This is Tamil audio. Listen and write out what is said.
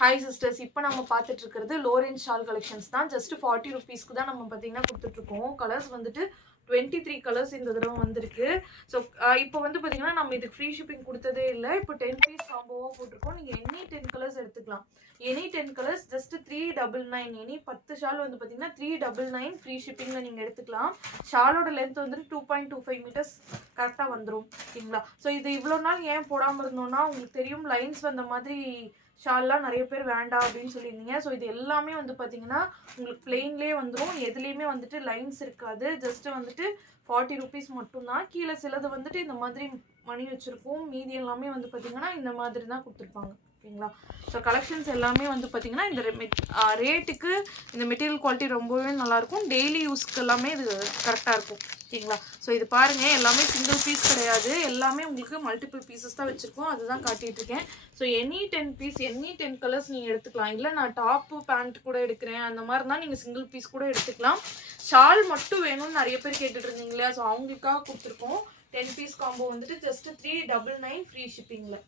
ஹாய் சிஸ்டர்ஸ், இப்போ நம்ம பார்த்துட்டு இருக்கிறது லோ ரேஞ்ச் ஷால் கலெக்ஷன்ஸ் தான். ஜஸ்ட் 40 ருபீஸ்க்கு தான் நம்ம பார்த்தீங்கன்னா கொடுத்துட்ருக்கோம். கலர்ஸ் வந்துட்டு 23 கலர்ஸ் இந்த தடவை வந்திருக்கு. ஸோ இப்போ வந்து பார்த்தீங்கன்னா நம்ம இதுக்கு ஃப்ரீ ஷிப்பிங் கொடுத்ததே இல்லை. இப்போ 10 பீஸ் காம்போவாக போட்டிருக்கோம். நீங்கள் எனி 10 கலர்ஸ் எடுத்துக்கலாம். Any 10 colours just 399. Any 10 shawl வந்து பார்த்தீங்கன்னா 399 ஃப்ரீ ஷிப்பிங்கில் நீங்கள் எடுத்துக்கலாம். ஷாலோட லென்த் வந்துட்டு 2.25 மீட்டர்ஸ் கரெக்டாக வந்துடும். ஓகேங்களா? ஸோ இது இவ்வளோ நாள் ஏன் போடாமல் இருந்தோம்னா உங்களுக்கு தெரியும், லைன்ஸ் வந்த மாதிரி ஷால்லாம் நிறைய பேர் வேண்டாம் அப்படின்னு சொல்லியிருந்தீங்க. ஸோ இது எல்லாமே வந்து பார்த்தீங்கன்னா உங்களுக்கு பிளெயின்லேயே வந்துடும். எதுலேயுமே வந்துட்டு லைன்ஸ் இருக்காது. ஜஸ்ட்டு வந்துட்டு 40 ருபீஸ் மட்டும்தான். கீழே சிலது வந்துட்டு இந்த மாதிரி மணி வச்சுருக்கோம். மீதி எல்லாமே வந்து பார்த்தீங்கன்னா இந்த மாதிரி தான் கொடுத்துருப்பாங்க. ஓகேங்களா? ஸோ கலெக்ஷன்ஸ் எல்லாமே வந்து பார்த்தீங்கன்னா இந்த ரேட்டுக்கு இந்த மெட்டீரியல் குவாலிட்டி ரொம்பவே நல்லாயிருக்கும். டெய்லி யூஸ்க்கு எல்லாமே இது கரெக்டாக இருக்கும். ஓகேங்களா? ஸோ இது பாருங்கள், எல்லாமே சிங்கிள் பீஸ் கிடையாது. எல்லாமே உங்களுக்கு மல்டிபிள் பீசஸ் தான் வச்சுருக்கோம். அதுதான் காட்டிகிட்டு இருக்கேன். So any 10 piece, any 10 colours நீங்கள் எடுத்துக்கலாம். இல்லை நான் டாப்பு பேண்ட் கூட எடுக்கிறேன் அந்த மாதிரி தான் நீங்கள் சிங்கிள் பீஸ் கூட எடுத்துக்கலாம். ஷால் மட்டும் வேணும்னு நிறைய பேர் கேட்டுட்டு இருந்தீங்க இல்லையா? ஸோ அவங்களுக்காக கொடுத்துருக்கோம். 10 பீஸ் காம்போ வந்துட்டு ஜஸ்ட் 399 ஃப்ரீ ஷிப்பிங்கில்.